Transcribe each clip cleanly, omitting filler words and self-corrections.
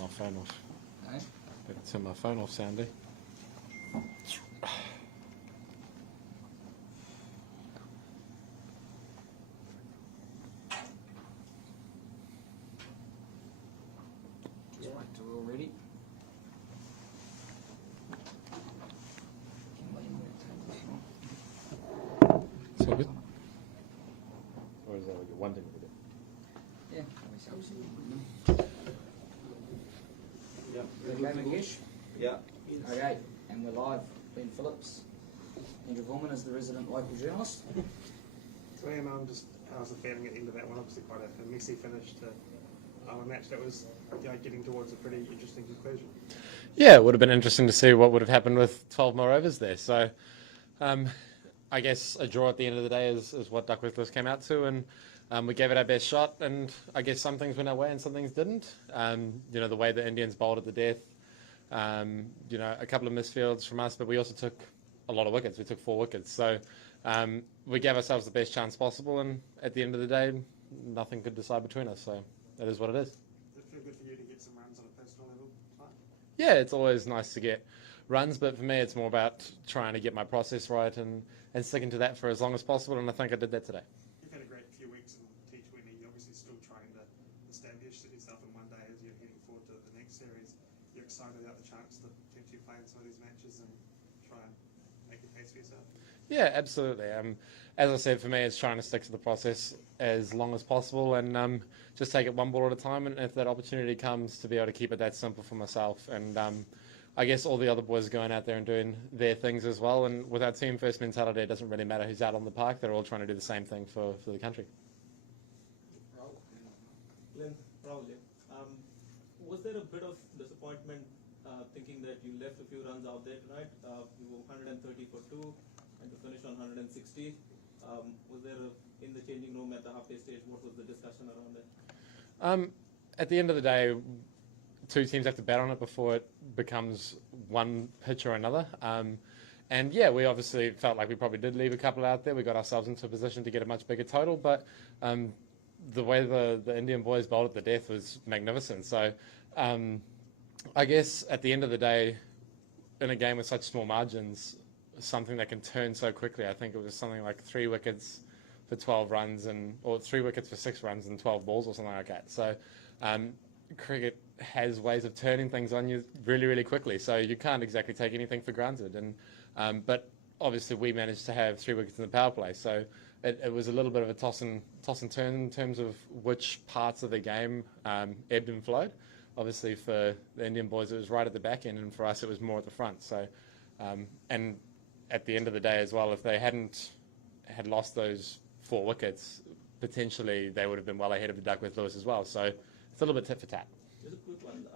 my phone off. No? Better turn my phone off, Sandy. Just wait till we're all ready. It's all good? Or is that like one thing we do? Yeah, always helps. Yeah. Okay, Mukesh? Yeah. Okay, and we're live. Glenn Phillips. Andrew Gorman is the resident local journalist. So yeah, no, I was a fan at the end of that one. Obviously quite a messy finish to a match that was getting towards a pretty interesting conclusion. Yeah, it would have been interesting to see what would have happened with 12 more overs there. So I guess a draw at the end of the day is what Duckworth came out to, and we gave it our best shot, and I guess some things went our way and some things didn't. The way the Indians bowled at the death, a couple of misfields from us, but we also took a lot of wickets. We took 4 wickets. So we gave ourselves the best chance possible, and at the end of the day, nothing could decide between us. So that is what it is. Does it feel good for you to get some runs on a personal level tonight? Yeah, it's always nice to get runs, but for me it's more about trying to get my process right and sticking to that for as long as possible, and I think I did that today. You've had a great few weeks in T20. You're obviously still trying to establish yourself in one day as you're heading forward to the next series. You're excited about the chance to potentially play in some of these matches and try and make a case for yourself? Yeah, absolutely. As I said, for me it's trying to stick to the process as long as possible and just take it one ball at a time, and if that opportunity comes, to be able to keep it that simple for myself. And I guess all the other boys are going out there and doing their things as well, and with our team first mentality, it doesn't really matter who's out on the park. They're all trying to do the same thing for the country. Glenn, Rahul, was there a bit of disappointment thinking that you left a few runs out there tonight? You were 130 for 2 and to finish on 160. Was there in the changing room at the halfway stage, what was the discussion around it? At the end of the day, 2 teams have to bat on it before it becomes one pitch or another. And yeah, we obviously felt like we probably did leave a couple out there. We got ourselves into a position to get a much bigger total, but the way the Indian boys bowled at the death was magnificent. So I guess at the end of the day, in a game with such small margins, something that can turn so quickly, I think it was something like 3 wickets for 12 runs, or 3 wickets for 6 runs and 12 balls or something like that. So cricket has ways of turning things on you really, really quickly. So you can't exactly take anything for granted. But obviously we managed to have 3 wickets in the power play. So it was a little bit of a toss and turn in terms of which parts of the game ebbed and flowed. Obviously for the Indian boys, it was right at the back end, and for us, it was more at the front. So, and at the end of the day as well, if they hadn't had lost those 4 wickets, potentially they would have been well ahead of the Duckworth-Lewis as well. So it's a little bit tit for tat. Just a quick one.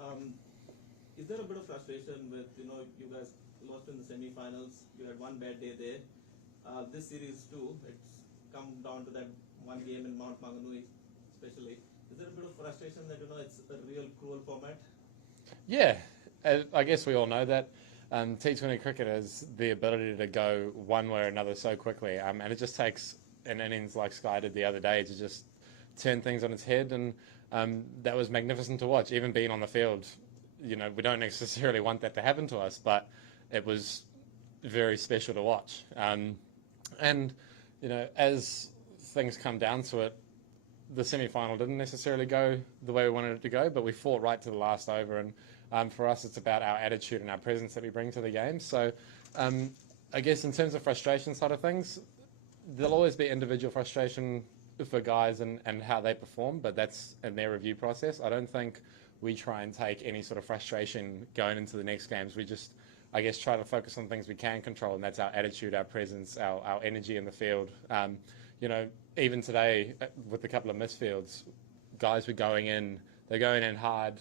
Is there a bit of frustration with, you guys lost in the semi-finals, you had one bad day there. This series too, it's come down to that one game in Mount Maunganui especially. Is there a bit of frustration that, it's a real cruel format? Yeah, I guess we all know that. T20 cricket has the ability to go one way or another so quickly, and it just takes an innings like Sky did the other day to just turn things on its head, and that was magnificent to watch. Even being on the field, we don't necessarily want that to happen to us, but it was very special to watch. And as things come down to it, the semi-final didn't necessarily go the way we wanted it to go, but we fought right to the last over, and for us it's about our attitude and our presence that we bring to the game. So I guess in terms of frustration side of things, there'll always be individual frustration for guys and how they perform, but that's in their review process. I don't think we try and take any sort of frustration going into the next games. We just, I guess, try to focus on things we can control, and that's our attitude, our presence, our energy in the field. Even today with a couple of misfields, guys were going in, they're going in hard,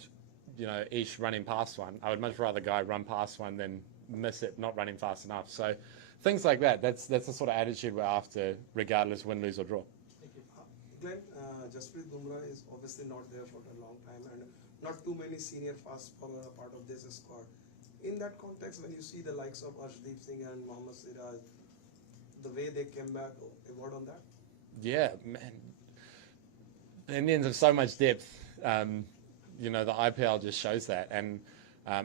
each running past one. I would much rather a guy run past one than miss it, not running fast enough. So things like that, that's the sort of attitude we're after, regardless win, lose or draw. Thank you. Glenn, Jasprit Bumrah is obviously not there for a long time, and not too many senior fast bowlers are part of this squad. In that context, when you see the likes of Arshdeep Singh and Mohammad Siraj, the way they came back, a word on that? Yeah, man. The Indians have so much depth. the IPL just shows that, and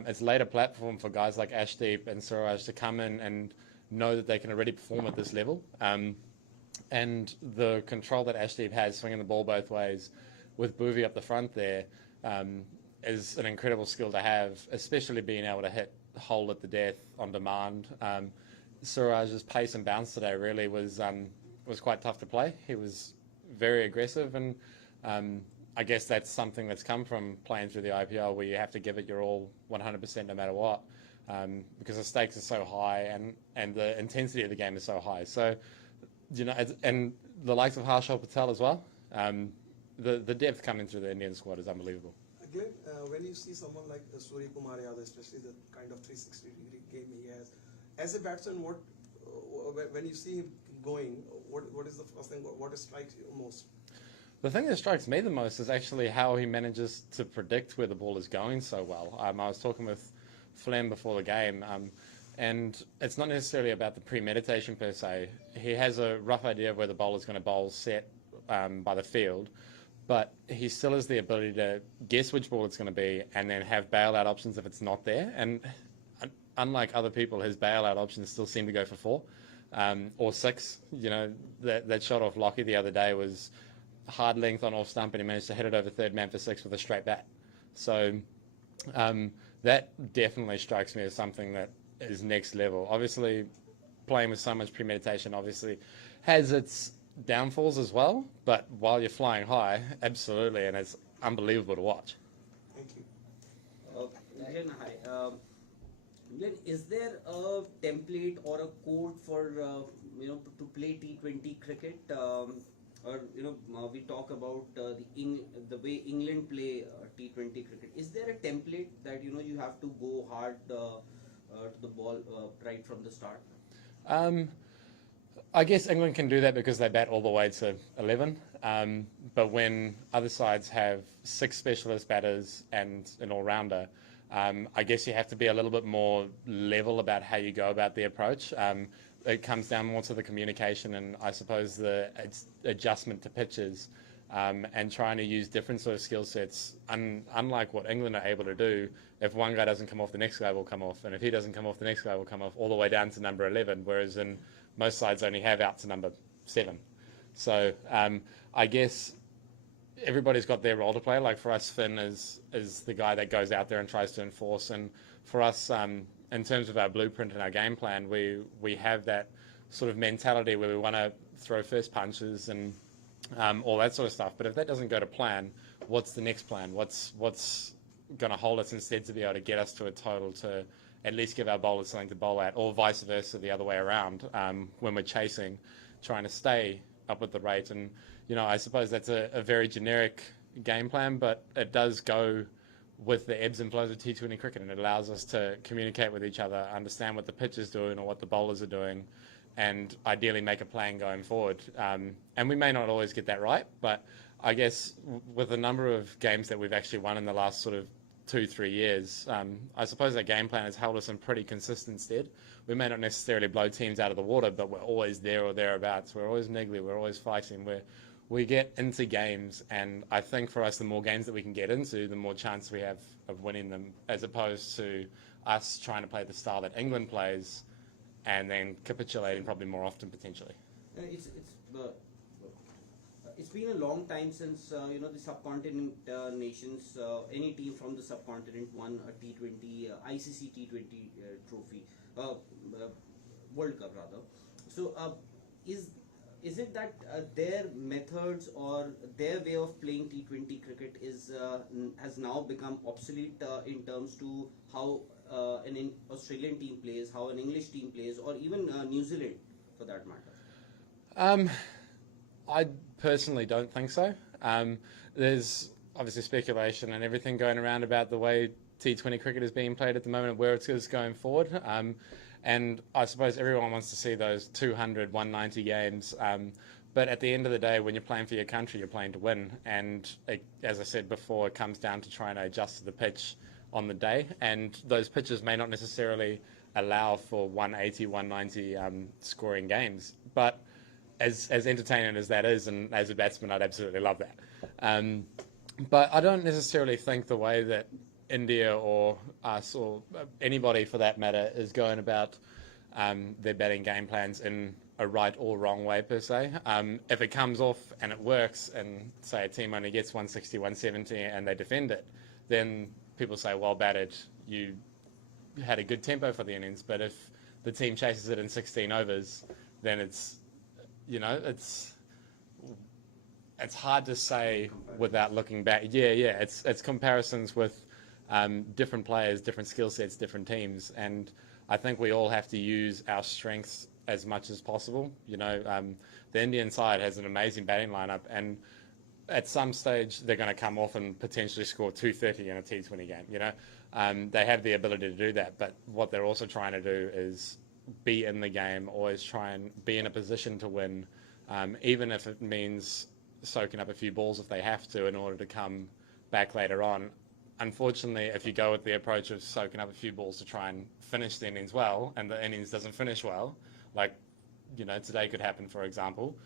it's laid a platform for guys like Ashdeep and Suraj to come in and know that they can already perform at this level. And the control that Ashdeep has, swinging the ball both ways, with Bhuvi up the front there, is an incredible skill to have, especially being able to hit hole at the death on demand. Suraj's pace and bounce today really was quite tough to play. He was very aggressive, and I guess that's something that's come from playing through the IPL, where you have to give it your all 100% no matter what, because the stakes are so high and the intensity of the game is so high. So, and the likes of Harshal Patel as well, the depth coming through the Indian squad is unbelievable. Glenn, when you see someone like Suryakumar Yadav, especially the kind of 360-degree game he has, as a batsman, when you see him going, what is the first thing, what strikes you most? The thing that strikes me the most is actually how he manages to predict where the ball is going so well. I was talking with Flem before the game, and it's not necessarily about the premeditation per se. He has a rough idea of where the bowler's going to bowl set by the field, but he still has the ability to guess which ball it's going to be and then have bailout options if it's not there. And unlike other people, his bailout options still seem to go for 4 or 6. That shot off Lockie the other day was hard length on off stump, and he managed to hit it over third man for 6 with a straight bat. So that definitely strikes me as something that is next level. Obviously, playing with so much premeditation obviously has its downfalls as well, but while you're flying high, absolutely, and it's unbelievable to watch. Thank you. Glenn, hi. Glenn, is there a template or a code for to play T20 cricket? Or we talk about the way England play T20 cricket. Is there a template that you have to go hard to the ball right from the start? I guess England can do that because they bat all the way to 11. But when other sides have 6 specialist batters and an all-rounder, I guess you have to be a little bit more level about how you go about the approach. It comes down more to the communication and I suppose the adjustment to pitches and trying to use different sort of skill sets. Unlike what England are able to do, if one guy doesn't come off, the next guy will come off. And if he doesn't come off, the next guy will come off all the way down to number 11, whereas in most sides only have out to number 7. So I guess everybody's got their role to play. Like for us, Finn is the guy that goes out there and tries to enforce. And for us, in terms of our blueprint and our game plan, we have that sort of mentality where we want to throw first punches and all that sort of stuff. But if that doesn't go to plan, what's the next plan? What's going to hold us instead to be able to get us to a total to at least give our bowlers something to bowl at, or vice versa the other way around when we're chasing, trying to stay up at the rate. And, I suppose that's a very generic game plan, but it does go with the ebbs and flows of T20 cricket, and it allows us to communicate with each other, understand what the pitch is doing or what the bowlers are doing, and ideally make a plan going forward. And we may not always get that right, but I guess with the number of games that we've actually won in the last sort of 2-3 years, I suppose that game plan has held us in pretty consistent stead. We may not necessarily blow teams out of the water, but we're always there or thereabouts. We're always niggly, we're always fighting, we get into games, and I think for us, the more games that we can get into, the more chance we have of winning them, as opposed to us trying to play the style that England plays and then capitulating probably more often potentially. It's been a long time since the subcontinent nations, any team from the subcontinent won a T20 ICC T20 trophy, World Cup rather. So is it that their methods or their way of playing T20 cricket has now become obsolete in terms to how an Australian team plays, how an English team plays, or even New Zealand for that matter? I personally don't think so. There's obviously speculation and everything going around about the way T20 cricket is being played at the moment and where it's going forward. And I suppose everyone wants to see those 200, 190 games. But at the end of the day, when you're playing for your country, you're playing to win. And as I said before, it comes down to trying to adjust to the pitch on the day. And those pitches may not necessarily allow for 180, 190 scoring games. But as entertaining as that is, and as a batsman, I'd absolutely love that. But I don't necessarily think the way that India or us or anybody for that matter is going about their batting game plans in a right or wrong way per se. If it comes off and it works and say a team only gets 160, 170 and they defend it, then people say, well batted, you had a good tempo for the innings. But if the team chases it in 16 overs, then it's hard to say without looking back. It's comparisons with different players, different skill sets, different teams, and I think we all have to use our strengths as much as possible. The Indian side has an amazing batting lineup, and at some stage they're going to come off and potentially score 230 in a T20 game. They have the ability to do that, but what they're also trying to do is be in the game, always try and be in a position to win, even if it means soaking up a few balls if they have to in order to come back later on. Unfortunately, if you go with the approach of soaking up a few balls to try and finish the innings well, and the innings doesn't finish well, like today could happen, for example,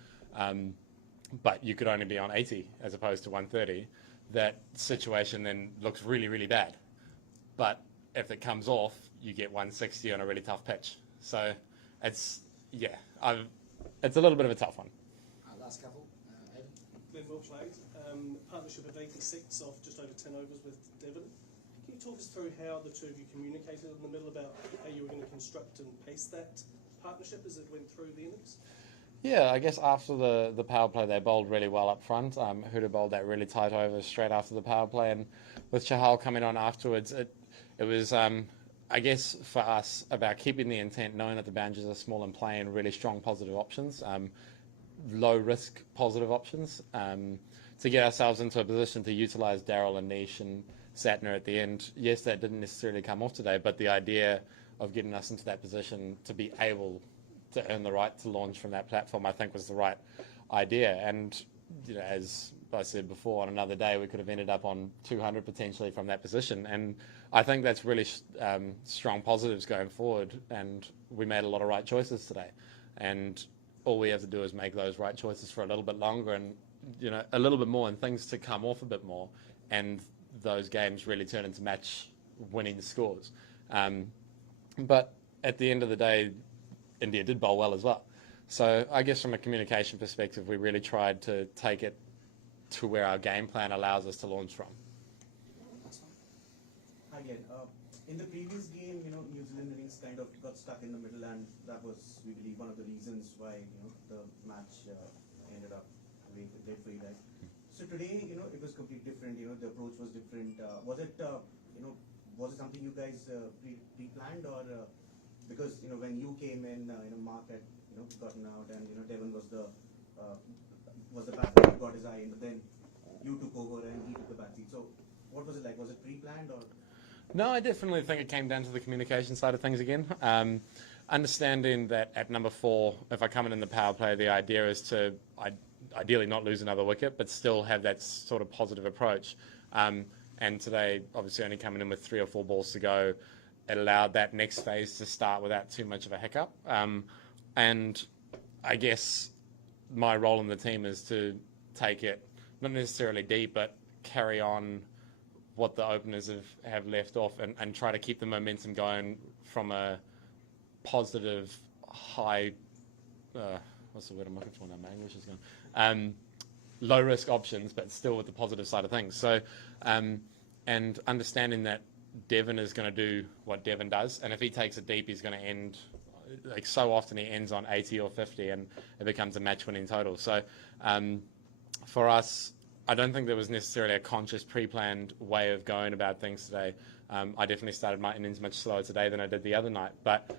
but you could only be on 80 as opposed to 130, that situation then looks really, really bad. But if it comes off, you get 160 on a really tough pitch. So it's a little bit of a tough one. Last couple, Adam. Glenn Phillips, partnership of 86 off just over 10 overs with Devon. Can you talk us through how the two of you communicated in the middle about how you were going to construct and pace that partnership as it went through the innings? Yeah, I guess after the power play, they bowled really well up front. Huda bowled that really tight over straight after the power play, and with Chahal coming on afterwards, it was, I guess, for us about keeping the intent, knowing that the boundaries are small and playing really strong positive options, low risk positive options, to get ourselves into a position to utilise Daryl and Nish and Satner at the end. Yes, that didn't necessarily come off today, but the idea of getting us into that position to be able to earn the right to launch from that platform, I think was the right idea. And as I said before, on another day we could have ended up on 200 potentially from that position, and I think that's really strong positives going forward, and we made a lot of right choices today, and all we have to do is make those right choices for a little bit longer, and a little bit more, and things to come off a bit more, and those games really turn into match winning scores. But at the end of the day, India did bowl well as well. So I guess from a communication perspective, we really tried to take it to where our game plan allows us to launch from. Hi again. In the previous game, New Zealand innings kind of got stuck in the middle, and that was, we believe, one of the reasons why the match ended up dead for you guys. So today, it was completely different. The approach was different. Was it something you guys pre-planned, or because when you came in, Mark had gotten out, and Devon was the batsman who got his eye in, but then you took over and he took the bat seat. So what was it like? Was it pre-planned or? No, I definitely think it came down to the communication side of things again. Understanding that at number 4, if I come in the power play, the idea is to ideally not lose another wicket, but still have that sort of positive approach. And today, obviously only coming in with 3 or 4 balls to go, it allowed that next phase to start without too much of a hiccup. And I guess my role in the team is to take it, not necessarily deep, but carry on what the openers have left off, and try to keep the momentum going from a positive, high, what's the word I'm looking for now? My English is gone. Low risk options, but still with the positive side of things. So, and understanding that Devon is going to do what Devon does, and if he takes it deep, he's going to end, like so often he ends on 80 or 50, and it becomes a match-winning total. So, for us, I don't think there was necessarily a conscious, pre-planned way of going about things today. I definitely started my innings much slower today than I did the other night, but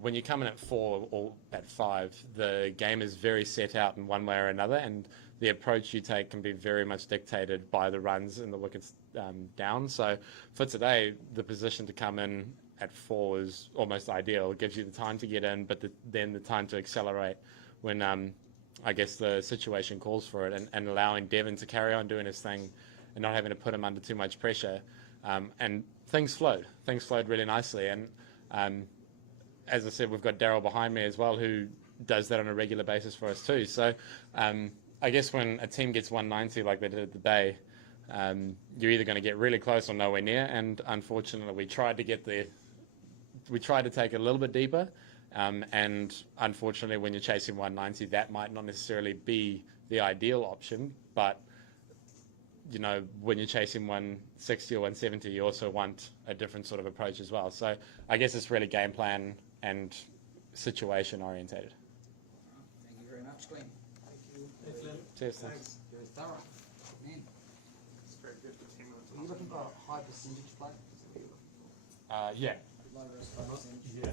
when you come in at 4 or at 5, the game is very set out in one way or another, and the approach you take can be very much dictated by the runs and the wickets down. So for today, the position to come in at 4 is almost ideal. It gives you the time to get in, but then the time to accelerate when I guess the situation calls for it, and allowing Devon to carry on doing his thing and not having to put him under too much pressure. And things flowed. Things flowed really nicely. And as I said, we've got Daryl behind me as well, who does that on a regular basis for us too. So I guess when a team gets 190 like they did today, you're either going to get really close or nowhere near. And unfortunately, we tried to take it a little bit deeper. And unfortunately, when you're chasing 190, that might not necessarily be the ideal option. But you know, when you're chasing 160 or 170, you also want a different sort of approach as well. So I guess it's really game plan and situation orientated. Thank you very much, Glenn. Thank you. Thanks, Glenn. Cheers. Thanks. Very thorough. Man, It's very good for 10 minutes. are you looking for a high percentage play? Yeah. Low risk, high percentage. Yeah.